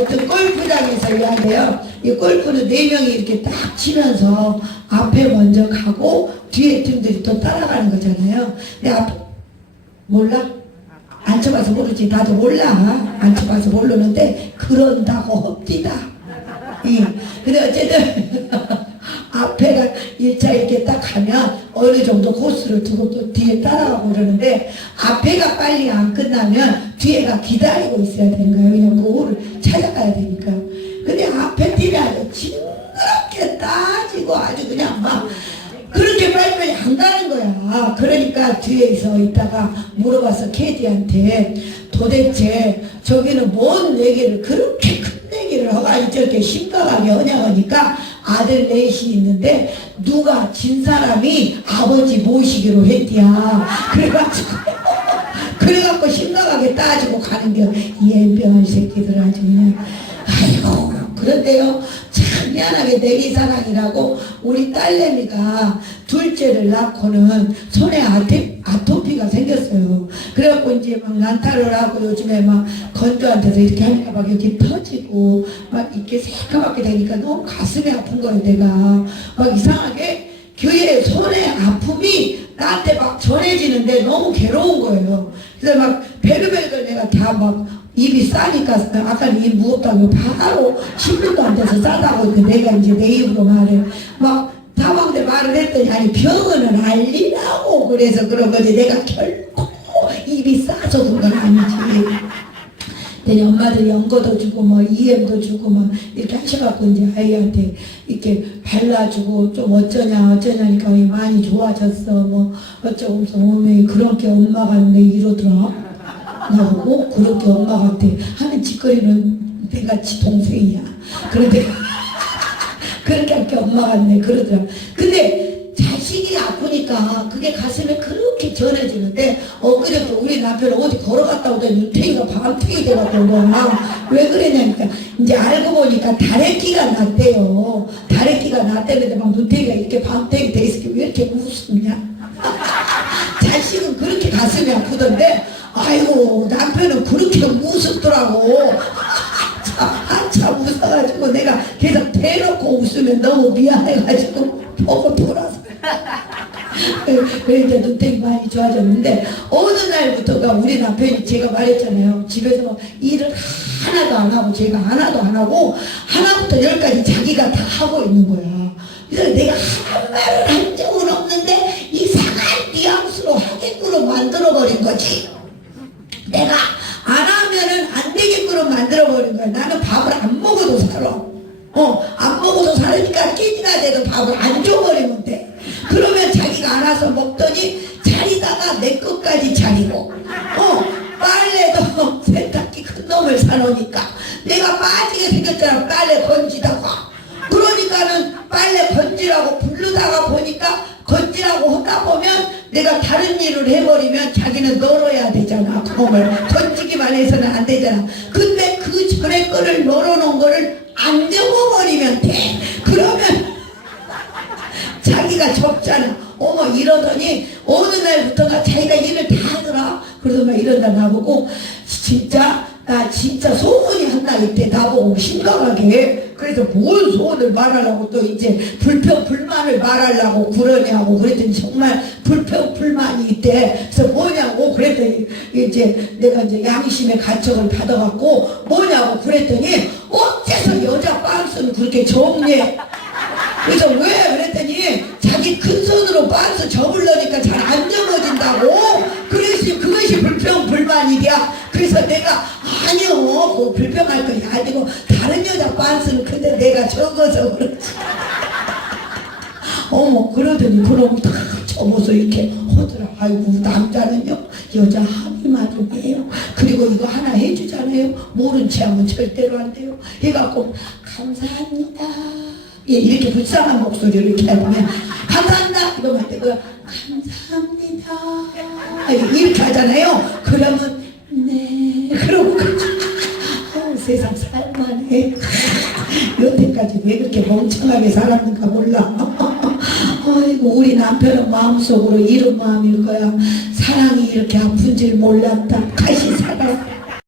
어떤 골프장에서 일하는데요. 이 골프는 네 명이 이렇게 딱 치면서 앞에 먼저 가고 뒤에 팀들이 또 따라가는 거잖아요. 앞 몰라? 안 쳐봐서 모르지. 나도 몰라. 안 쳐봐서 모르는데 그런다고 합디다. 예. 근데 어쨌든 앞에가 1차 이렇게 딱 가면 어느 정도 코스를 두고 또 뒤에 따라가고 그러는데 앞에가 빨리 안 끝나면 뒤에가 기다리고 있어야 되는 거예요. 왜냐면 그 홀을 찾아가야 되니까. 근데 앞에 팀이 아주 징그럽게 따지고 아주 그냥 막 그렇게 빨리빨리 안 가는 거야. 그러니까 뒤에서 있다가 물어봐서 캐디한테 도대체 저기는 뭔 내기를 그렇게 큰 내기를 허가지 저렇게 심각하게 하냐니까 아들 넷이 있는데 누가 진 사람이 아버지 모시기로 했디야. 그래가지고 그래갖고 심각하게 따지고 가는 게 이엠병한 새끼들 아주 그냥 아이고 그런데요. 참 미안하게 내리사랑이라고 우리 딸내미가 둘째를 낳고는 손에 아테, 아토피가 생겼어요. 그래갖고 이제 막 난타를 하고 요즘에 막 건조한테서 이렇게 하니까 막 여기 터지고 막 이렇게 새까맣게 되니까 너무 가슴이 아픈 거예요 내가. 막 이상하게 교회 손의 아픔이 나한테 막 전해지는데 너무 괴로운 거예요. 그래서 막 베르베르 내가 다 막 입이 싸니까 아까 입 무겁다고 바로 10분도 안 돼서 싸다고 그 내가 이제 내 입으로 말해 막 다방대 말을 했더니 아니 병은 알리라고 그래서 그런 거지 내가 결코 입이 싸서 그런 건 아니지. 그랬더니 엄마들이 연고도 주고 뭐 EM도 주고 막 이렇게 하셔갖고 이제 아이한테 이렇게 발라주고 좀 어쩌냐 어쩌냐니까 많이 좋아졌어. 뭐 어쩌고 무슨 어머니 그렇게 엄마 같네 이러더라? 나보고 그렇게 엄마 같아 하는 짓거리는 지 동생이야. 그런데 그렇게 할게 엄마 같네 그러더라. 근데 자식이 아프니까 그게 가슴에 그렇게 전해지는데 엊그제도 우리 남편 어디 걸어갔다 오더니 눈탱이가 밤탱이 돼갖고 거야. 왜 그러냐니까 이제 알고 보니까 다래끼가 났대요. 다래끼가 났다는데 막 눈탱이가 이렇게 밤탱이 돼 있을 게. 왜 이렇게 웃습냐? 자식은 그렇게 가슴이 아프던데 아이고 남편은 그렇게 무섭더라고. 한참 웃어가지고 내가 계속 대놓고 웃으면 너무 미안해가지고 보고 돌아서 이제 눈탱이 많이 좋아졌는데 어느 날부터가 우리 남편이 제가 말했잖아요 집에서 일을 하나도 안 하고 제가 하나도 안 하고 하나부터 열까지 자기가 다 하고 있는 거야 그래서 내가 한 말을 한 적은 없는데 이상한 뉘앙스로 하게꾸로 만들어버린 거지 내가 안 하면은 안 되게끔 만들어버린 거야. 나는 밥을 안 먹어도 살아. 어, 안 먹어도 살으니까 끼니가 돼도 밥을 안. 그러면 자기가 알아서 먹더니 자리다가 내 것까지 차리고, 어, 빨래도 세탁기 큰 놈을 사놓으니까 내가 빠지게 생겼잖아. 빨래 건지다가. 그러니까는 빨래 건지라고 부르다가 보니까 건지라고 하다 보면 내가 다른 일을 해버리면 자기는 널어야 되잖아. 그걸 건지기만 해서는 안 되잖아. 근데 그 전에 거를 널어놓은 거를 안 적어버리면 돼. 그러면 자기가 적잖아 어머 이러더니 어느 날부터가 자기가 일을 다 하더라. 그래서 막 이런다 나보고 진짜? 나 진짜 소문이 한나 이때 나보고 심각하게. 그래서 뭔 소원을 말하려고 또 이제 불평 불만을 말하려고 그러냐고 그랬더니 정말 불평 불만이 있대. 그래서 뭐냐고 그랬더니 이제 내가 이제 양심의 가책을 받아갖고 뭐냐고 그랬더니 어째서 여자 빤스는 그렇게 정리해 그래서 왜 접으려니까 잘안 접어진다고. 그래서 그것이 불평 불만이야. 그래서 내가 아니요 그 불평할 것이 아니고 다른 여자 빤스는 근데 내가 적어서 그렇지. 어머 그러더니 그럼 다 접어서 이렇게 하더라 아이고 남자는요 여자 합의만 해요. 그리고 이거 하나 해주잖아요. 모른 체 하면 절대로 안 돼요. 해갖고 감사합니다. 예, 이렇게 불쌍한 목소리를 이렇게 하면 감사합니다. 이러면 안 되고요. 감사합니다. 아, 이렇게 하잖아요. 그러면 네. 그러고 어, 세상 살만해. 여태까지 왜 그렇게 멍청하게 살았는가 몰라. 아이고 우리 남편은 마음속으로 이런 마음일 거야. 사랑이 이렇게 아픈 줄 몰랐다. 다시 살아